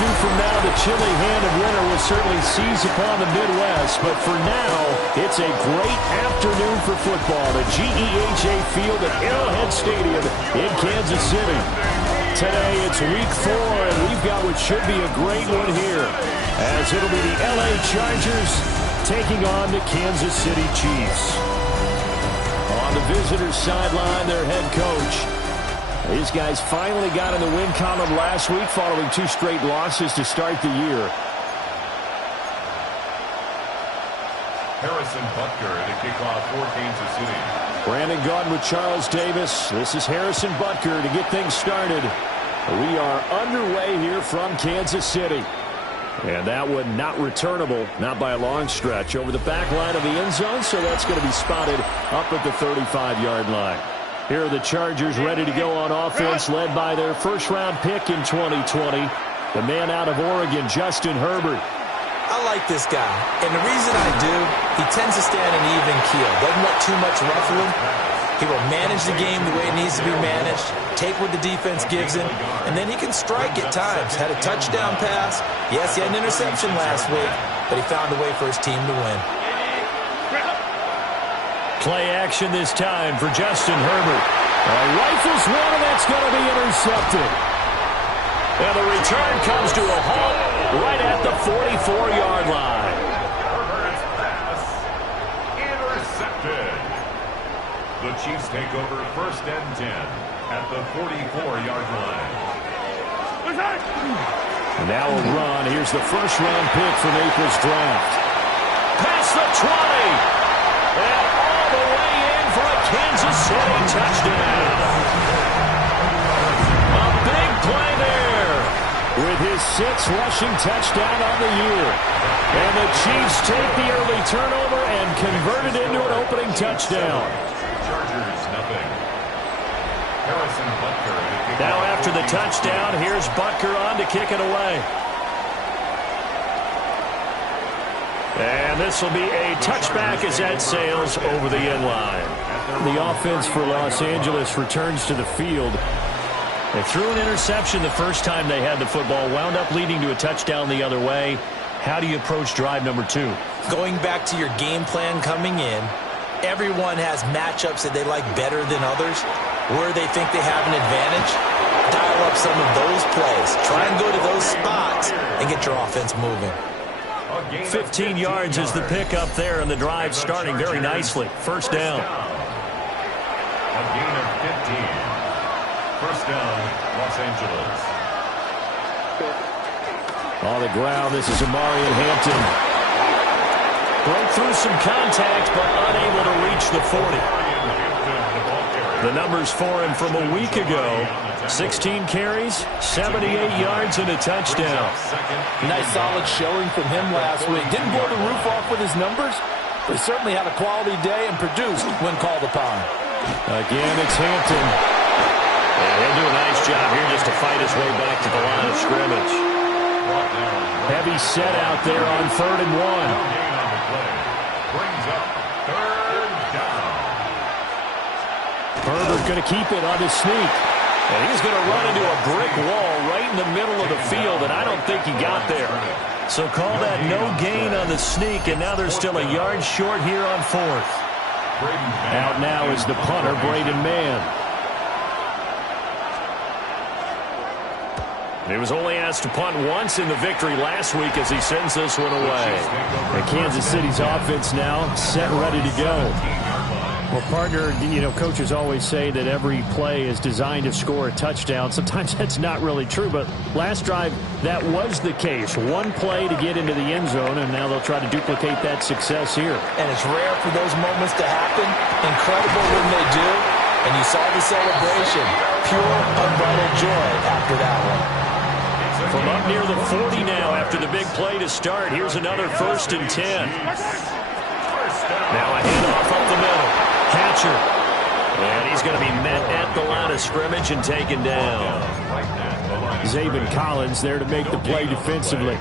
two from now, the chilly hand of winter will certainly seize upon the Midwest. But for now, it's a great afternoon for football at GEHA Field at Arrowhead Stadium in Kansas City. Today, it's week 4, and we've got what should be a great one here, as it'll be the LA Chargers taking on the Kansas City Chiefs. On the visitors' sideline, their head coach. These guys finally got in the win column last week following 2 straight losses to start the year. Harrison Butker to kick off for Kansas City. Brandon Gaudin with Charles Davis. This is Harrison Butker to get things started. We are underway here from Kansas City. And that one not returnable, not by a long stretch, over the back line of the end zone, so that's going to be spotted up at the 35-yard line. Here are the Chargers ready to go on offense, led by their first-round pick in 2020, the man out of Oregon, Justin Herbert. I like this guy, and the reason I do, he tends to stand an even keel, doesn't let too much ruffle him. He will manage the game the way it needs to be managed, take what the defense gives him, and then he can strike at times. Had a touchdown pass. Yes, he had an interception last week, but he found a way for his team to win. Play action this time for Justin Herbert. Rifles one, and that's going to be intercepted. And the return comes to a halt right at the 44-yard line. Herbert's pass intercepted. The Chiefs take over 1st and 10 at the 44-yard line. And now a run. Here's the first-round pick from April's draft. Past the 20. And all the way in for a Kansas City touchdown. A big play there with his 6th rushing touchdown on the year. And the Chiefs take the early turnover and convert it into an opening touchdown. Chargers, nothing. Harrison Butker. Now after the touchdown, here's Butker on to kick it away. And this will be a touchback as that sails over the end line. The offense for Los Angeles returns to the field. They threw an interception the first time they had the football, wound up leading to a touchdown the other way. How do you approach drive number 2? Going back to your game plan coming in, everyone has matchups that they like better than others, where they think they have an advantage. Dial up some of those plays. Try and go to those spots and get your offense moving. 15 yards is the pickup there, and the drive starting very nicely. First down. A gain of 15. First down, Los Angeles. On the ground, this is Amarian Hampton. Broke through some contact, but unable to reach the 40. The numbers for him from a week ago. 16 carries, 78 yards, and a touchdown. Nice solid showing from him last week. Didn't blow the roof off with his numbers, but he certainly had a quality day and produced when called upon. Again, it's Hampton. And he'll do a nice job here just to fight his way back to the line of scrimmage. Heavy set out there on 3rd and 1. Brings up 3rd down. Herbert going to keep it on his sneak. And he's going to run into a brick wall right in the middle of the field, and I don't think he got there. So call that no gain on the sneak, and now they're still a yard short here on 4th. Out now is the punter, Braden Mann. He was only asked to punt once in the victory last week as he sends this one away. And Kansas City's offense now set ready to go. Well, partner, coaches always say that every play is designed to score a touchdown. Sometimes that's not really true, but last drive, that was the case. One play to get into the end zone, and now they'll try to duplicate that success here. And it's rare for those moments to happen. Incredible when they do. And you saw the celebration. Pure, unbridled joy after that one. From up near the 40 now after the big play to start, here's another 1st and 10. Now a handoff up the middle. Hatcher. And he's going to be met at the line of scrimmage and taken down. Zaven Collins there to make the play defensively.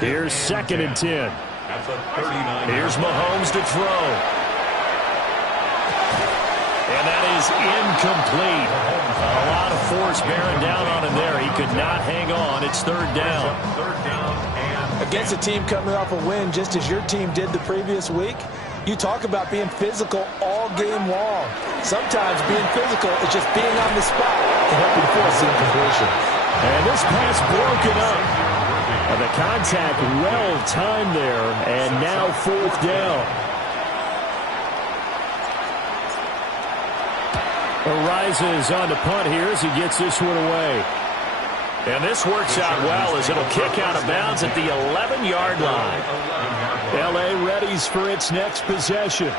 Here's 2nd and 10. Here's Mahomes to throw. And that is incomplete. A lot of force bearing down on him there. He could not hang on. It's third down. Against a team coming off a win just as your team did the previous week, you talk about being physical all game long. Sometimes being physical is just being on the spot and helping force the incompletion. And this pass broken up. The contact well timed there, and now fourth down. Arises on the punt here as he gets this one away. And this works out well as it'll kick out of bounds at the 11-yard line. L.A. readies for its next possession.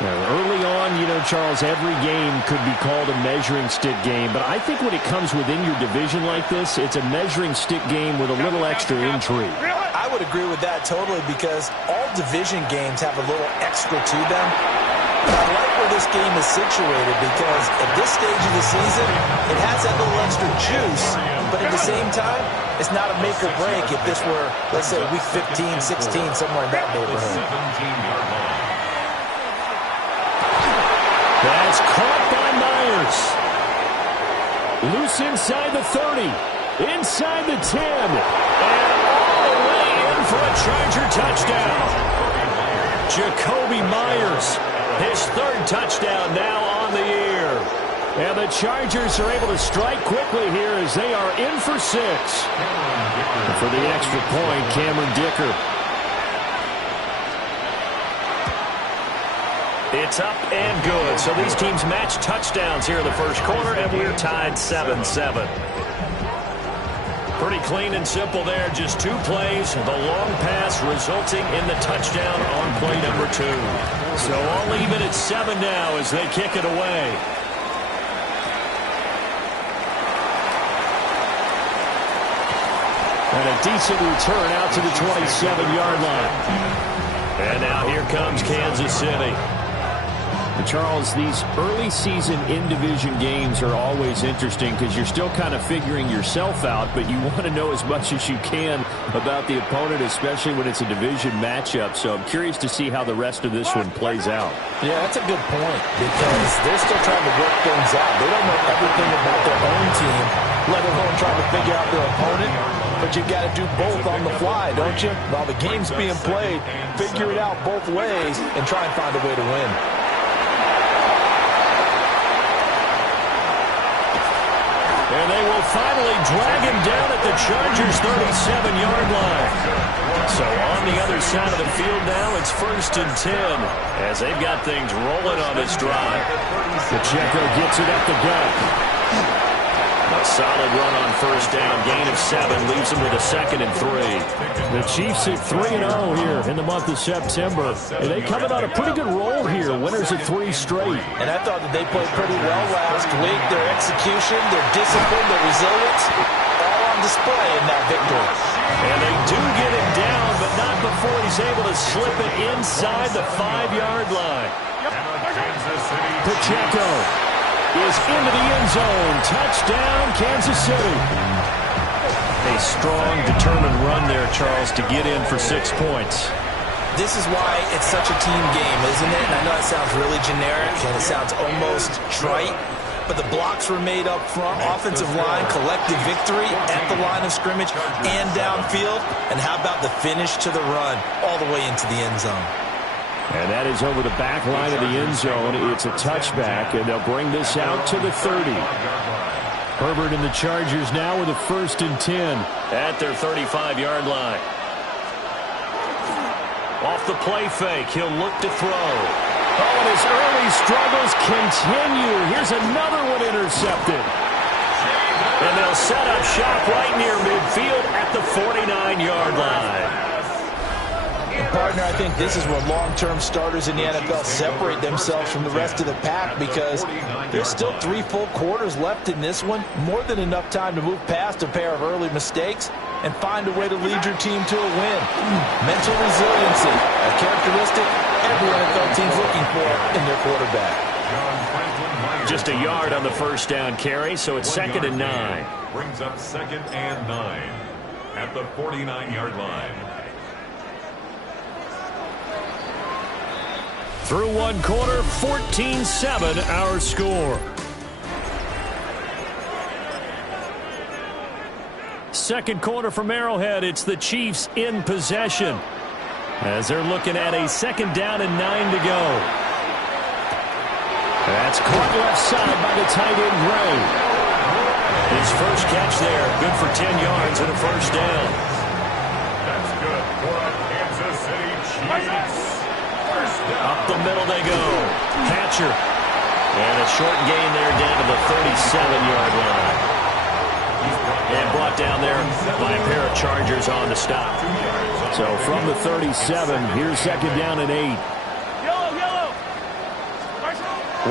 Now, early on, you know, Charles, every game could be called a measuring stick game. But I think when it comes within your division like this, it's a measuring stick game with a little extra intrigue. I would agree with that totally because all division games have a little extra to them. But I like where this game is situated because at this stage of the season, it has that little extra juice. But at the same time, it's not a make or break if this were, let's say, week 15, 16, somewhere in that neighborhood. That's caught by Myers. Loose inside the 30. Inside the 10. And all the way in for a Charger touchdown. Jakobi Myers. His third touchdown now on the year. And the Chargers are able to strike quickly here as they are in for 6. And for the extra point, Cameron Dicker. It's up and good. So these teams match touchdowns here in the first quarter, and we're tied 7-7. Pretty clean and simple there. Just 2 plays. The long pass resulting in the touchdown on play number 2. So all even at 7 now as they kick it away. And a decent return out to the 27-yard line. And now here comes Kansas City. Charles, these early season in-division games are always interesting because you're still kind of figuring yourself out, but you want to know as much as you can about the opponent, especially when it's a division matchup. So I'm curious to see how the rest of this one plays out. Yeah, that's a good point because they're still trying to work things out. They don't know everything about their own team, let alone trying to figure out their opponent. But you got to do both on the fly, don't you? While the game's being played, figure it out both ways and try and find a way to win. And they will finally drag him down at the Chargers' 37-yard line. So on the other side of the field now, it's 1st and 10 as they've got things rolling on this drive. Pacheco gets it up the gut. A solid run on first down. Gain of 7 leaves them with a 2nd and 3. The Chiefs at 3-0 here in the month of September. And they coming on a pretty good roll here. Winners at 3 straight. And I thought that they played pretty well last week. Their execution, their discipline, their resilience, all on display in that victory. And they do get him down, but not before he's able to slip it inside the 5-yard line. Pacheco is into the end zone. Touchdown, Kansas City. A strong, determined run there, Charles, to get in for 6 points. This is why it's such a team game, isn't it? And I know it sounds really generic and it sounds almost trite, but the blocks were made up front. Offensive line, collective victory at the line of scrimmage and downfield. And how about the finish to the run all the way into the end zone? And that is over the back line of the end zone. It's a touchback, and they'll bring this out to the 30. Herbert and the Chargers now with a 1st and 10 at their 35-yard line. Off the play fake, he'll look to throw. Oh, and his early struggles continue. Here's another one intercepted. And they'll set up shop right near midfield at the 49-yard line. Partner, I think this is where long-term starters in the NFL separate themselves from the rest of the pack because there's still 3 full quarters left in this one. More than enough time to move past a pair of early mistakes and find a way to lead your team to a win. Mental resiliency, a characteristic every NFL team's looking for in their quarterback. Just a yard on the first down carry, so it's 2nd and 9. Brings up 2nd and 9 at the 49-yard line. Through 1 quarter, 14-7 our score. second quarter from Arrowhead. It's the Chiefs in possession as they're looking at a second down and 9 to go. That's caught left side by the tight end, Gray. His first catch there, good for 10 yards and a first down. That's good for a Kansas City Chiefs. First down. Up the middle they go. Hatcher. And a short gain there down to the 37-yard line. And brought down there by a pair of Chargers on the stop. So from the 37, here's second down and 8.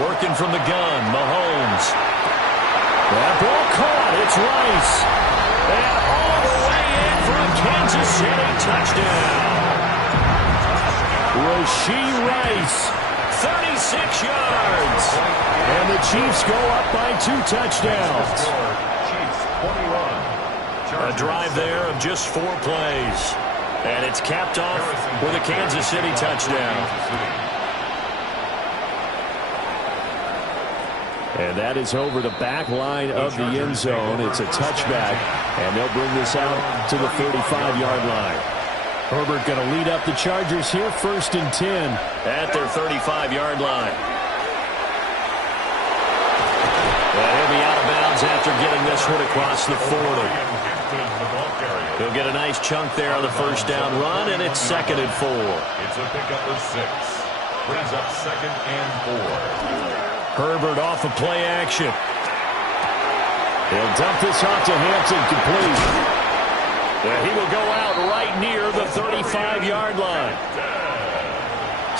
Working from the gun, Mahomes. That ball caught. It's Rice. And all the way in for a Kansas City touchdown. Rashee Rice, 36 yards. And the Chiefs go up by 2 touchdowns. Chiefs 21. A drive there of just 4 plays. And it's capped off with a Kansas City touchdown. And that is over the back line of the end zone. It's a touchback, and they'll bring this out to the 35-yard line. Herbert going to lead up the Chargers here, first and 10 at their 35-yard line. And he'll be out of bounds after getting this one across the 40. He'll get a nice chunk there on the first down run, and it's second and 4. It's a pickup of 6. Brings up second and 4. Herbert off of play action. He'll dump this off to Hampton, complete. And he will go out right near the 35-yard line.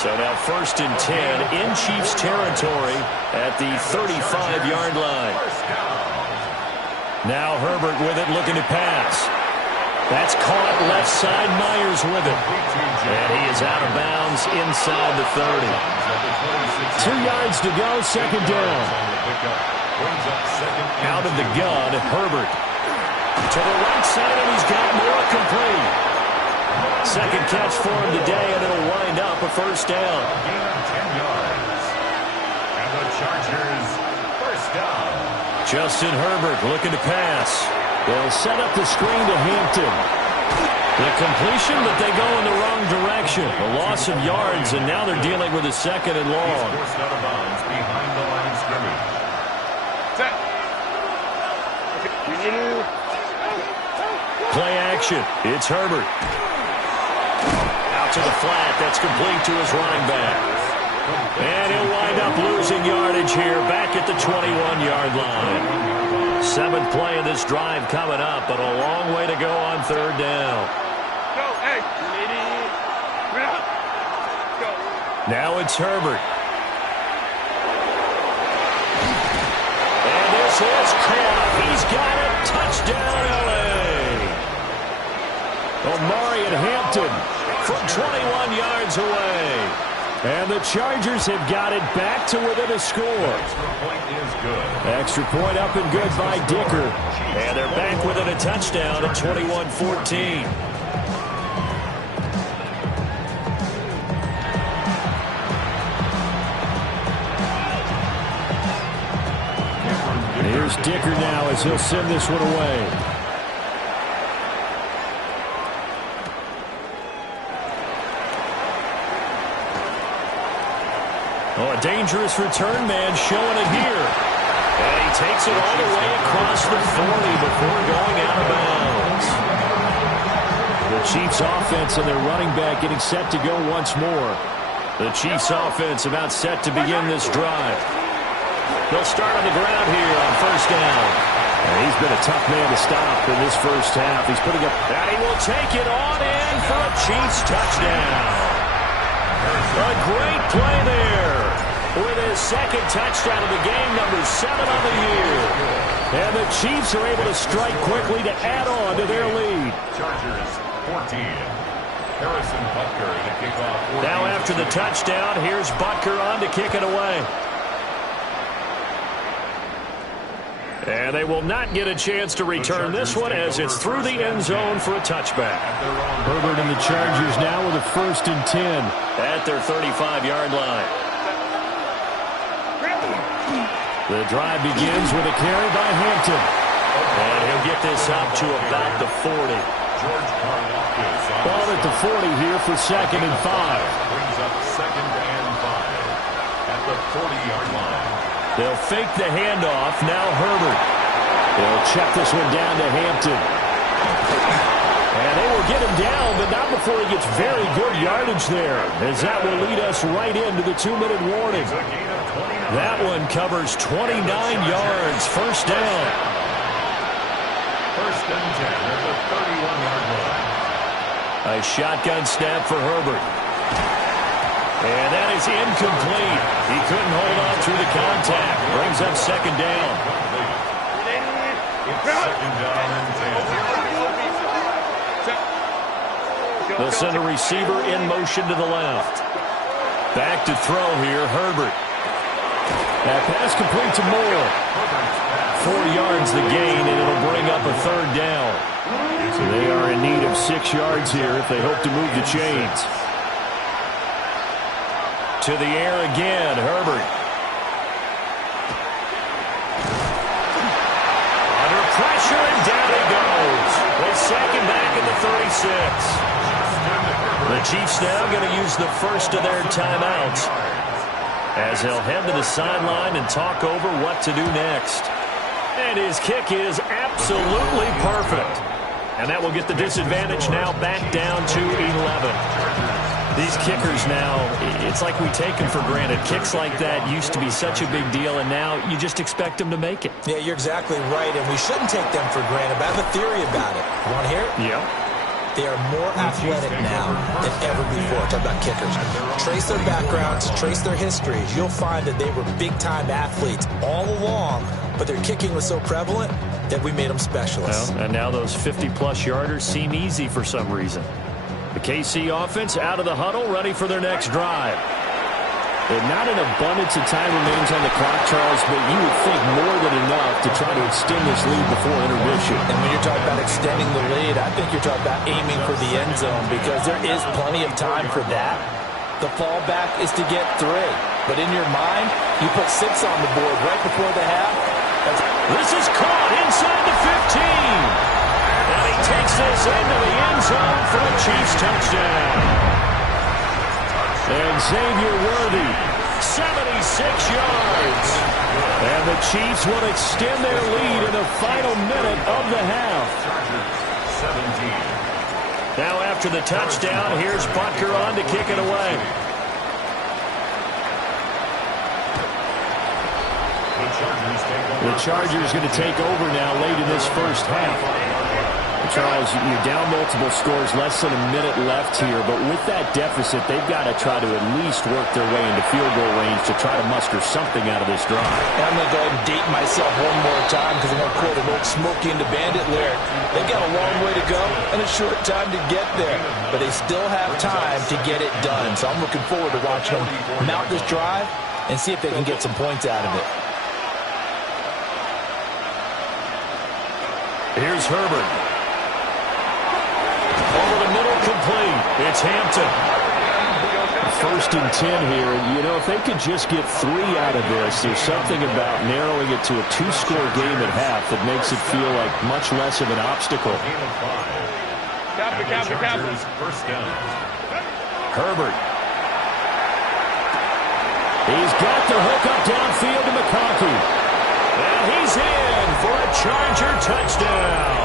So now first and 10 in Chiefs territory at the 35-yard line. Now Herbert with it, looking to pass. That's caught left side. Myers with it. And he is out of bounds inside the 30. 2 yards to go, second down. Out of the gun, Herbert. To the right side, and he's got more, complete. Second catch for him today, and it'll wind up a first down. Gain of 10 yards. And the Chargers, first down. Justin Herbert looking to pass. They'll set up the screen to Hampton. The completion, but they go in the wrong direction. A loss of yards, and now they're dealing with a second and long. He's forced out of bounds behind the line of scrimmage. Set. Play action. It's Herbert. Out to the flat. That's complete to his running back. And he'll wind up losing yardage here back at the 21-yard line. 7th play of this drive coming up, but a long way to go on third down. Now it's Herbert. And this is caught. He's got it. Touchdown, L.A. Omarion Hampton from 21 yards away. And the Chargers have got it back to within a score. Extra point is good. Extra point up and good by Dicker. And they're back within a touchdown at 21-14. Here's Dicker now as he'll send this one away. Oh, a dangerous return man showing it here. And he takes it all the way across the 40 before going out of bounds. The Chiefs offense and their running back getting set to go once more. The Chiefs offense about set to begin this drive. They'll start on the ground here on first down. And he's been a tough man to stop in this first half. He's putting up, and he will take it on in for a Chiefs touchdown. A great play there with his second touchdown of the game, number 7 on the year. And the Chiefs are able to strike quickly to add on to their lead. Chargers 14. Harrison Butker to kick off. Now after the touchdown, here's Butker on to kick it away. And they will not get a chance to return this one as it's through the end zone for a touchback. Herbert and the Chargers now with a first and 10 at their 35-yard line. The drive begins with a carry by Hampton. And he'll get this up to about the 40. Ball at the 40 here for 2nd and 5. Brings up 2nd and 5 at the 40-yard line. They'll fake the handoff. Now Herbert. They'll check this one down to Hampton. And they will get him down, but not before he gets very good yardage there, as that will lead us right into the 2-minute warning. That one covers 29 yards. First down. 1st and 10 at the 31-yard line. A shotgun snap for Herbert. And that is incomplete. He couldn't hold on through the contact. Brings up 2nd down. It's 2nd down and 10. They'll send a receiver in motion to the left. Back to throw here, Herbert. That pass complete to Moore. 4 yards the gain, and it'll bring up a 3rd down. So they are in need of 6 yards here if they hope to move the chains. To the air again, Herbert. Under pressure, and down he goes. They sack him back at the 36. The Chiefs now going to use the first of their timeouts, as he'll head to the sideline and talk over what to do next. And his kick is absolutely perfect. And that will get the disadvantage now back down to 11. These kickers now, it's like we take them for granted. Kicks like that used to be such a big deal, and now you just expect them to make it. Yeah, you're exactly right, and we shouldn't take them for granted, but I have a theory about it. You want to hear it? Yeah. They are more athletic now than ever before. Talk about kickers. Trace their backgrounds, trace their histories. You'll find that they were big-time athletes all along, but their kicking was so prevalent that we made them specialists. Well, and now those 50-plus yarders seem easy for some reason. The KC offense out of the huddle, ready for their next drive. And not an abundance of time remains on the clock, Charles, but you would think more than enough to try to extend this lead before intermission. And when you're talking about extending the lead, I think you're talking about aiming for the end zone, because there is plenty of time for that. The fallback is to get 3. But in your mind, you put 6 on the board right before the half. This is caught inside the 15. And he takes this into the end zone for a Chiefs touchdown. And Xavier Worthy, 76 yards. And the Chiefs will extend their lead in the final minute of the half. 17. Now after the touchdown, here's Butker on to kick it away. The Chargers going to take over now late in this first half. Charles, you're down multiple scores, less than a minute left here, but with that deficit, they've got to try to at least work their way into field goal range to try to muster something out of this drive. And I'm going to go ahead and date myself one more time, because I'm going to quote an old Smokey and the Bandit lyric. They've got a long way to go and a short time to get there, but they still have time to get it done. So I'm looking forward to watching them mount this drive and see if they can get some points out of it. Here's Herbert. Over the middle, complete. It's Hampton. 1st and 10 here. You know, if they could just get 3 out of this, there's something about narrowing it to a 2-score game at half that makes it feel like much less of an obstacle. First down. Herbert. He's got the hook up downfield to McConkey. And he's in for a Charger touchdown.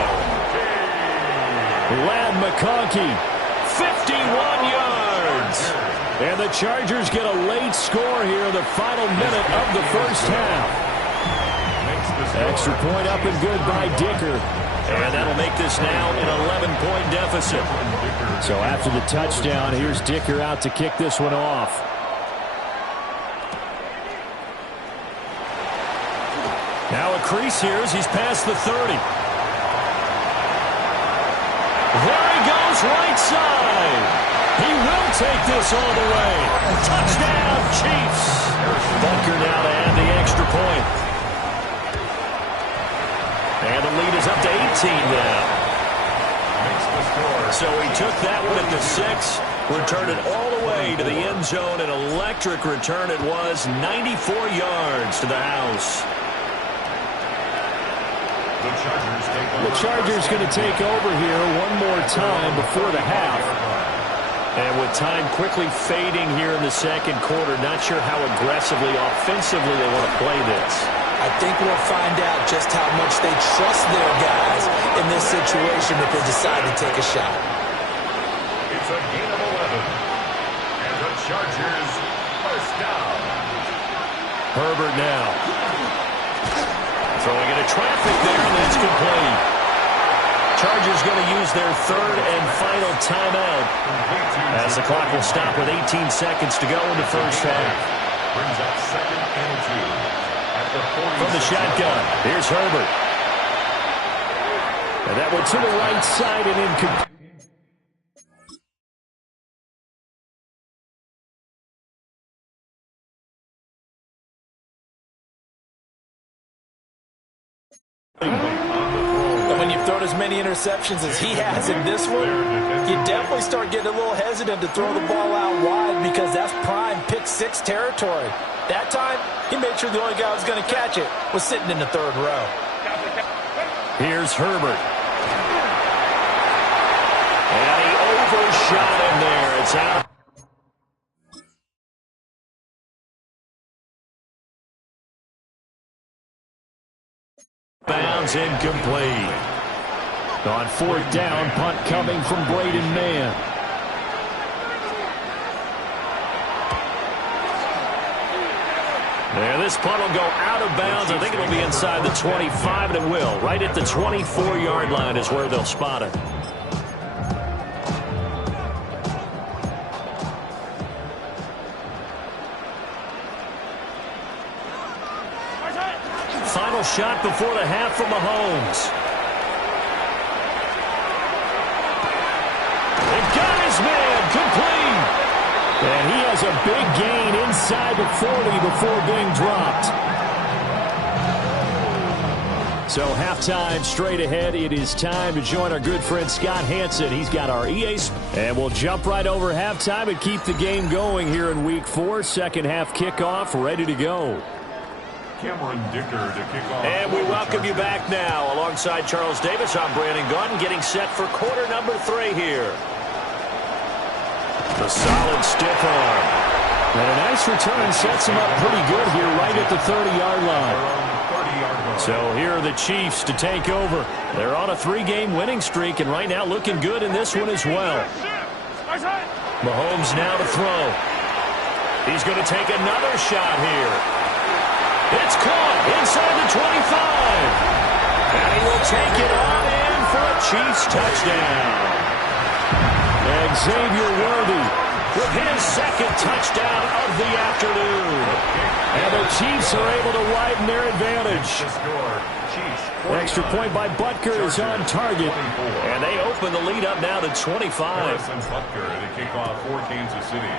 Ladd McConkey, 51 yards. And the Chargers get a late score here in the final minute of the first half. Extra point up and good by Dicker. And that'll make this now an 11-point deficit. So after the touchdown, here's Dicker out to kick this one off. Now a crease here as he's past the 30. There he goes, right side. He will take this all the way. Touchdown, Chiefs. Butker now to add the extra point. And the lead is up to 18 now. So he took that one at the 6, returned it all the way to the end zone. An electric return it was, 94 yards to the house. The Chargers going to take over here one more time before the half. And with time quickly fading here in the second quarter, not sure how aggressively, offensively they want to play this. I think we'll find out just how much they trust their guys in this situation if they decide to take a shot. It's a gain of 11. And the Chargers first down. Herbert now. Throwing into traffic there, and that's complete. Chargers going to use their third and final timeout as the clock will stop with 18 seconds to go in the first half. Brings up 2nd and 2 at the 40. From the shotgun, here's Herbert. And that went to the right side and incomplete. And when you've thrown as many interceptions as he has in this one, you definitely start getting a little hesitant to throw the ball out wide because that's prime pick-6 territory. That time, he made sure the only guy who was going to catch it was sitting in the third row. Here's Herbert. And he overshot him there. It's out. Bounds incomplete. On 4th down, punt coming from Braden Mann. And this punt will go out of bounds. I think it'll be inside the 25, and it will. Right at the 24-yard line is where they'll spot it. Final shot before the half from Mahomes. They got his man complete. And he has a big gain inside the 40 before being dropped. So halftime straight ahead. It is time to join our good friend Scott Hanson. He's got our EA. And we'll jump right over halftime and keep the game going here in Week 4. Second half kickoff ready to go. Cameron Dicker to kick off. And we welcome you back now. Alongside Charles Davis, I'm Brandon Gaudin, getting set for quarter number 3 here. The solid stiff arm. And a nice return sets him up pretty good here right at the 30-yard line. So here are the Chiefs to take over. They're on a 3-game winning streak, and right now looking good in this one as well. Mahomes now to throw. He's going to take another shot here. It's caught inside the 25. And he will take it on in for a Chiefs touchdown. Xavier Worthy with his second touchdown of the afternoon. And the Chiefs are able to widen their advantage. Extra point by Butker is on target. And they open the lead up now to 25. Harrison Butker to kick off for Kansas City.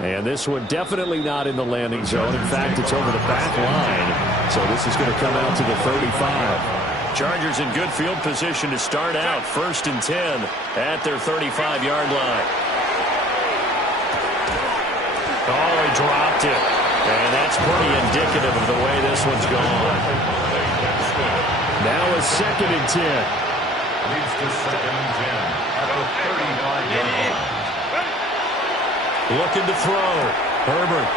And this one definitely not in the landing zone. In fact, it's over the back line. So this is going to come out to the 35. Chargers in good field position to start out. 1st and 10 at their 35-yard line. Oh, he dropped it. And that's pretty indicative of the way this one's gone. Now a 2nd and 10. Leads to 2nd and 10 at the 35-yard line. Looking to throw. Herbert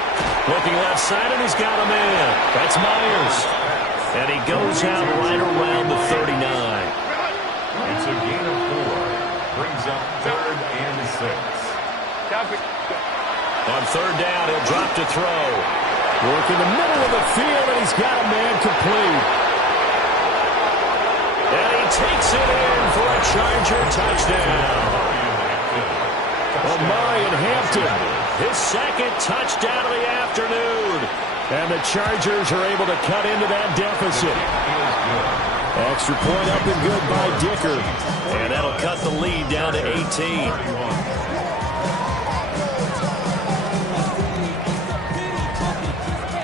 looking left side, and he's got a man. That's Myers. And he goes out right around the 39. It's a gain of 4. Brings up 3rd and 6. On 3rd down, he'll drop to throw. Work in the middle of the field, and he's got a man complete. And he takes it in for a Charger touchdown. Omarion Hampton, his second touchdown of the afternoon. And the Chargers are able to cut into that deficit. Extra point up and good by Dicker. And that'll cut the lead down to 18.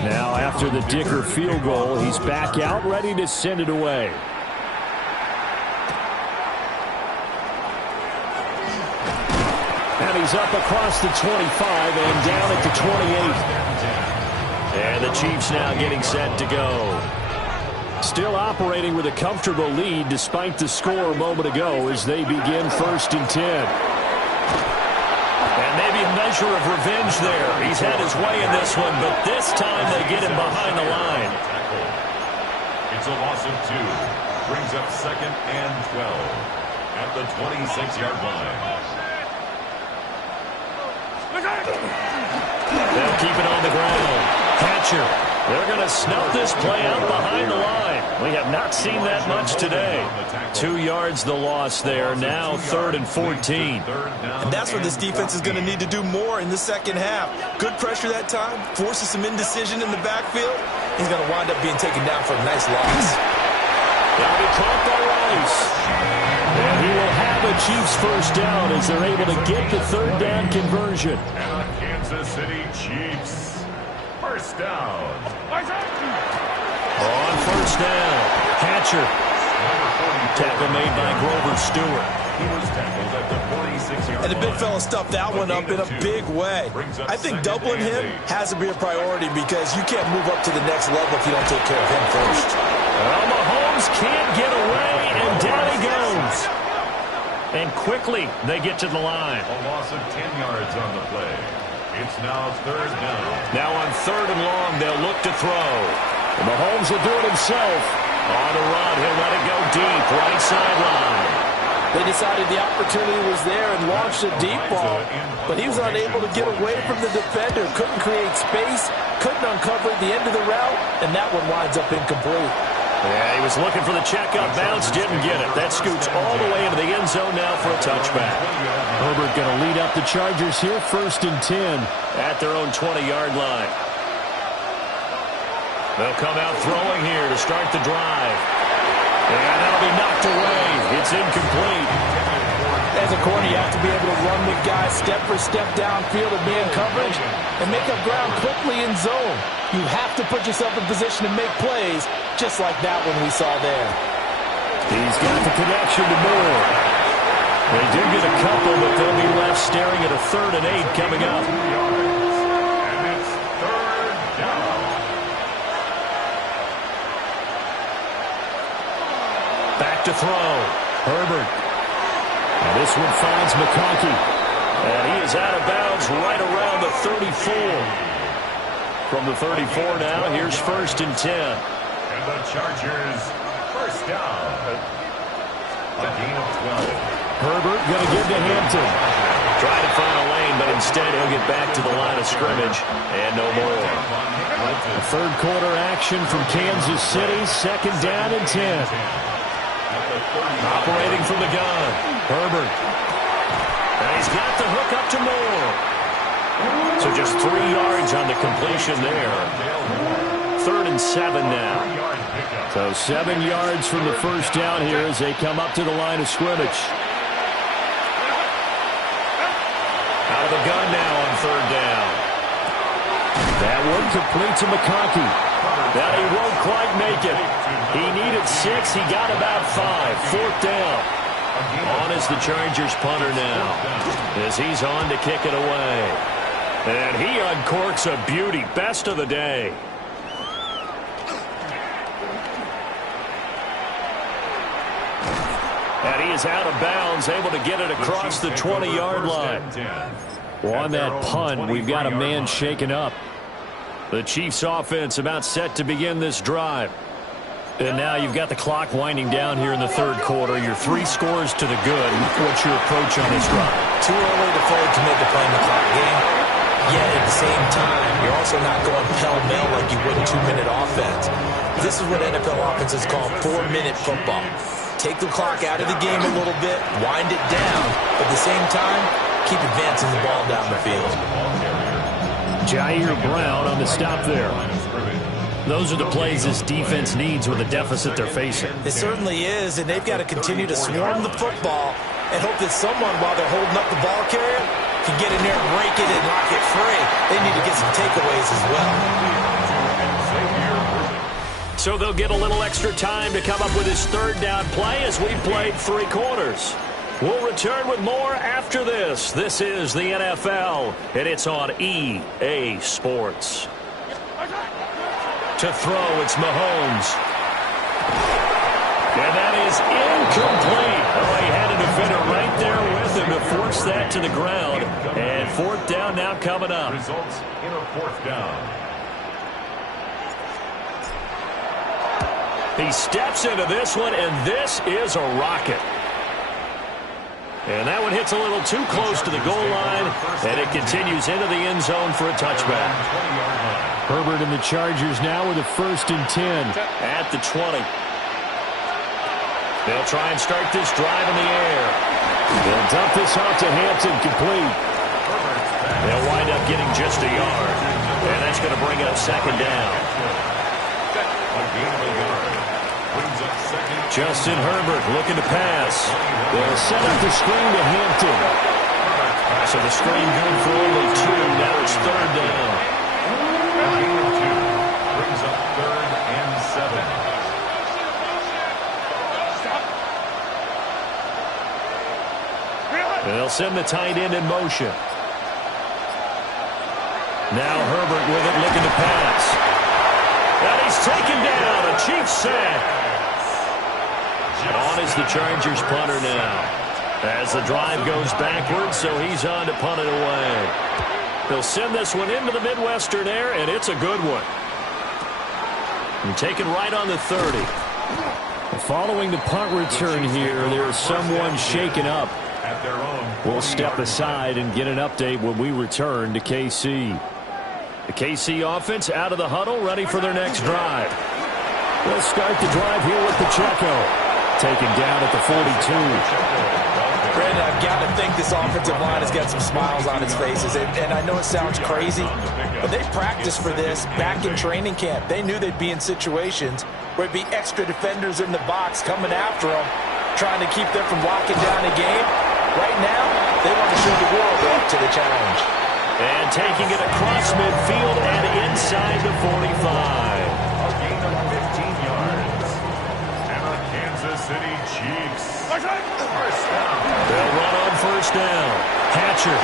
Now after the Dicker field goal, he's back out ready to send it away. And he's up across the 25 and down at the 28. And the Chiefs now getting set to go. Still operating with a comfortable lead despite the score a moment ago as they begin 1st and 10. And maybe a measure of revenge there. He's had his way in this one, but this time they get him behind the line. It's a loss of 2. Brings up 2nd and 12 at the 26-yard line. They'll keep it on the ground. Hatcher. They're going to snuff this play out behind the line. We have not seen that much today. 2 yards the loss there. Now 3rd and 14. And that's what this defense is going to need to do more in the second half. Good pressure that time. Forces some indecision in the backfield. He's going to wind up being taken down for a nice loss. That'll be caught by Rice. And he will have a Chiefs first down as they're able to get the 3rd down conversion. And the Kansas City Chiefs. First down. On 1st down, Hatcher. Tackle made by Grover Stewart. He was tackled at the 46-yard line. And the big fella stuffed that one up in a big way. I think doubling him has to be a priority because you can't move up to the next level if you don't take care of him first. Well, Mahomes can't get away, and down he goes. And quickly they get to the line. A loss of 10 yards on the play. It's now 3rd down. Now on 3rd and long, they'll look to throw. And Mahomes will do it himself. On the run, he'll let it go deep, right sideline. They decided the opportunity was there and launched a deep ball, but he was unable to get away from the defender, couldn't create space, couldn't uncover the end of the route, and that one winds up incomplete. Yeah, he was looking for the check-up bounce, didn't get it. That scoots all the way into the end zone now for a touchback. Herbert going to lead up the Chargers here, 1st and 10. At their own 20-yard line. They'll come out throwing here to start the drive. And that'll be knocked away. It's incomplete. As a corner, you have to be able to run with guys step for step downfield and be in coverage and make up ground quickly in zone. You have to put yourself in position to make plays, just like that one we saw there. He's got the connection to Moore. They do get a couple, but they'll be left staring at a 3rd and 8 coming up. And it's 3rd down. Back to throw. Herbert. And this one finds McConkey. And he is out of bounds right around the 34. From the 34 now, here's 1st and 10. And the Chargers, first down. A gain of 12. Herbert going to give to Hampton. Trying to find a lane, but instead he'll get back to the line of scrimmage. And no more. A 3rd quarter action from Kansas City. 2nd down and 10. Operating from the gun. Herbert. And he's got the hook up to Moore. So just 3 yards on the completion there. 3rd and 7 now. So 7 yards from the first down here as they come up to the line of scrimmage. Out of the gun now on 3rd down. That one complete to McConkey. That he won't quite make it. He needed 6. He got about 5. 4th down. On is the Chargers punter now as he's on to kick it away. And he uncorks a beauty. Best of the day. And he is out of bounds, able to get it across the 20-yard line. Well, on that punt, we've got a man shaken up. The Chiefs offense about set to begin this drive. And now you've got the clock winding down here in the 3rd quarter. You're 3 scores to the good. What's your approach on this drive? Too early to fully commit to playing the clock game. Yet at the same time, you're also not going pell-mell like you would in 2-minute offense. This is what NFL offenses call 4-minute football. Take the clock out of the game a little bit, wind it down, but at the same time, keep advancing the ball down the field. Jair Brown on the stop there. Those are the plays this defense needs with the deficit they're facing. It certainly is, and they've got to continue to swarm the football and hope that someone, while they're holding up the ball carrier, can get in there and rake it and lock it free. They need to get some takeaways as well. So they'll get a little extra time to come up with his 3rd down play as we played 3 quarters. We'll return with more after this. This is the NFL, and it's on EA Sports. To throw, it's Mahomes. And that is incomplete. Oh, he had a defender right there with him to force that to the ground. And fourth down now coming up. Results in a fourth down. He steps into this one, and this is a rocket. And that one hits a little too close to the goal line, and it continues into the end zone for a touchback. Herbert and the Chargers now with a 1st and 10. At the 20. They'll try and start this drive in the air. They'll dump this off to Hampton, complete. They'll wind up getting just a yard, and that's going to bring up second down. Justin Herbert looking to pass. They'll set up the screen to Hampton. So the screen good for only 2. Now it's third down. Brings up 3rd and 7. They'll send the tight end in motion. Now Herbert with it, looking to pass. And he's taken down. A Chiefs sack. On is the Chargers punter now. As the drive goes backwards, so he's on to punt it away. They'll send this one into the Midwestern air, and it's a good one. And taken right on the 30. Following the punt return here, there's someone shaken up. We'll step aside and get an update when we return to KC. The KC offense out of the huddle, ready for their next drive. They'll start the drive here with Pacheco. Taken down at the 42. Brandon, I've got to think this offensive line has got some smiles on its faces. And I know it sounds crazy, but they practiced for this back in training camp. They knew they'd be in situations where it'd be extra defenders in the box coming after them, trying to keep them from locking down a game. Right now, they want to show the world they're up to the challenge. And taking it across midfield and inside the 45. A gain of 15 yards. And a Kansas City Chiefs. First down. They'll run on first down. Hatcher.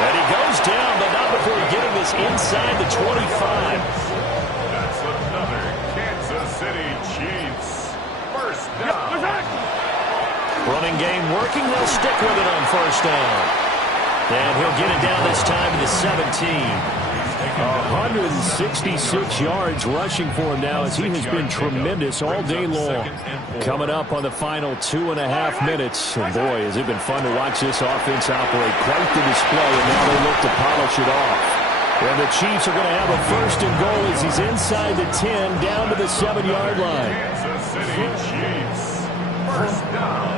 And he goes down, but not before getting this inside the 25. That's another Kansas City Chiefs. First down. Running game working. They'll stick with it on first down. And he'll get it down this time to the 17. 166 yards rushing for him now as he has been tremendous all day long. Coming up on the final 2.5 minutes. And boy, has it been fun to watch this offense operate. Quite the display, and now they look to polish it off. And the Chiefs are going to have a 1st and goal as he's inside the 10 down to the 7-yard line. Kansas City Chiefs. First down.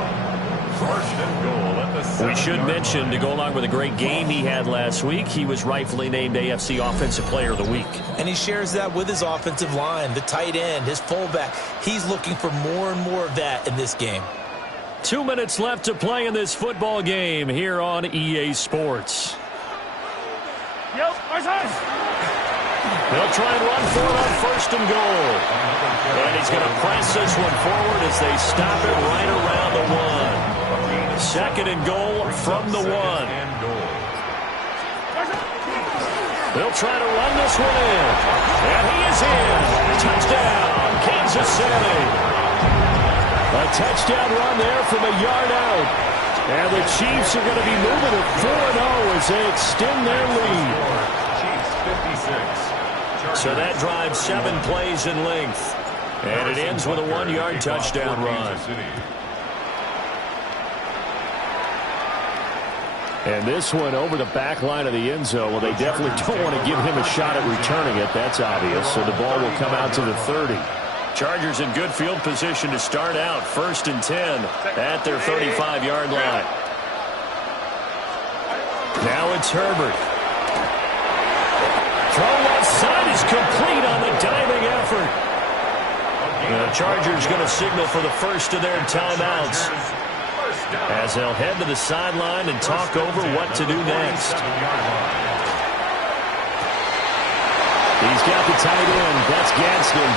First and goal at the 7. We should mention, to go along with a great game he had last week, he was rightfully named AFC Offensive Player of the Week. And he shares that with his offensive line, the tight end, his fullback. He's looking for more and more of that in this game. 2 minutes left to play in this football game here on EA Sports. They'll try and run for it on 1st and goal. And he's going to press this one forward as they stop it right around the 1. 2nd and goal from the 1. They'll try to run this one in. And he is in. Touchdown, Kansas City. A touchdown run there from a yard out. And the Chiefs are going to be moving to 4-0 as they extend their lead. Chiefs 56. So that drives 7 plays in length. And it ends with a 1-yard touchdown run. And this one over the back line of the end zone. Well, they definitely don't want to give him a shot at returning it. That's obvious. So the ball will come out to the 30. Chargers in good field position to start out. 1st and 10 at their 35-yard line. Now it's Herbert. Throw left side is complete on the diving effort. The Chargers going to signal for the first of their timeouts as they'll head to the sideline and talk over what to do next. He's got the tight end. That's Gadsden.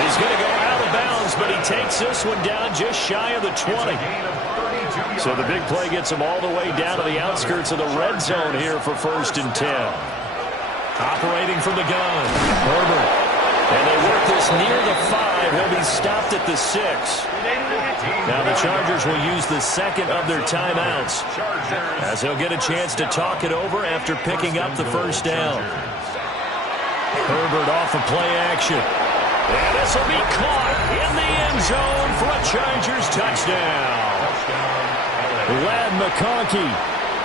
He's going to go out of bounds, but he takes this one down just shy of the 20. So the big play gets him all the way down to the outskirts of the red zone here for 1st and 10. Operating from the gun. Herbert. And they work this near the 5. He'll be stopped at the 6. Now the Chargers will use the second of their timeouts as he'll get a chance to talk it over after picking up the first down. Herbert off of play action. And this will be caught in the end zone for a Chargers touchdown. Ladd McConkey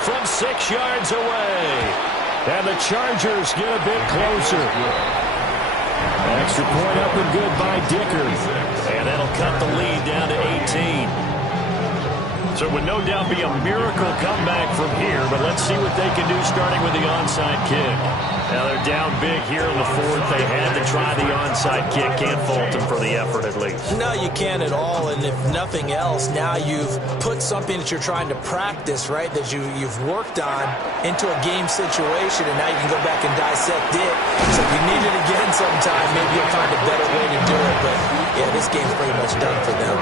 from 6 yards away. And the Chargers get a bit closer. Extra point up and good by Dicker. And that'll cut the lead down to 18. So it would no doubt be a miracle comeback from here, but let's see what they can do starting with the onside kick. Now they're down big here in the 4th. They had to try the onside kick. Can't fault them for the effort at least. No, you can't at all. And if nothing else, now you've put something that you're trying to practice, right, that you've worked on into a game situation, and now you can go back and dissect it. So if you need it again sometime, maybe you'll find a better way to do it. But, yeah, this game's pretty much done for them.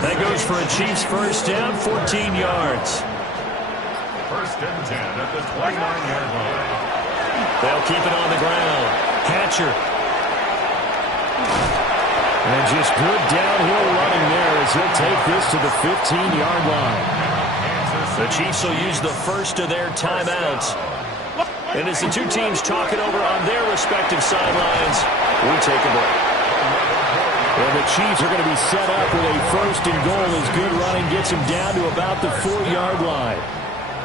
That goes for a Chiefs first down, 14 yards. First and 10 at the 29-yard line. They'll keep it on the ground. Hatcher. And just good downhill running there as he'll take this to the 15-yard line. The Chiefs will use the first of their timeouts. And as the two teams talk it over on their respective sidelines, we take a break. Well, the Chiefs are going to be set up with a first and goal as good running gets them down to about the 4-yard line.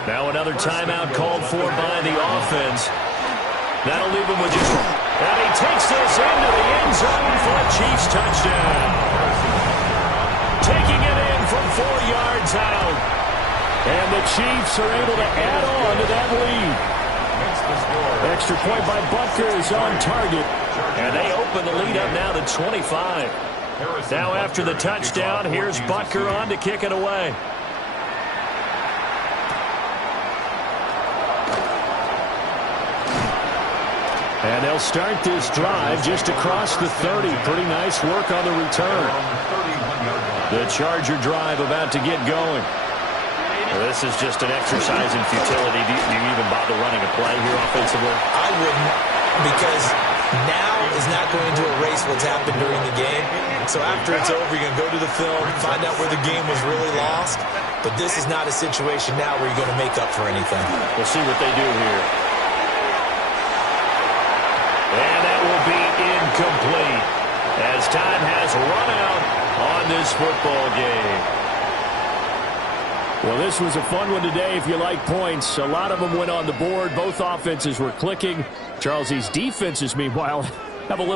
Now another timeout called for by the offense. That'll leave him with just one. And he takes this into the end zone for a Chiefs touchdown. Taking it in from 4 yards out. And the Chiefs are able to add on to that lead. Extra point by Butker is on target. And they open the lead up now to 25. Now after the touchdown, here's Butker on to kick it away. And they'll start this drive just across the 30. Pretty nice work on the return. The Charger drive about to get going. This is just an exercise in futility. Do you even bother running a play here offensively? I wouldn't, because now is not going to erase what's happened during the game. So after it's over, you're going to go to the film, find out where the game was really lost. But this is not a situation now where you're going to make up for anything. We'll see what they do here. And that will be incomplete as time has run out on this football game. Well, this was a fun one today if you like points. A lot of them went on the board. Both offenses were clicking. Charles, these defenses, meanwhile, have a little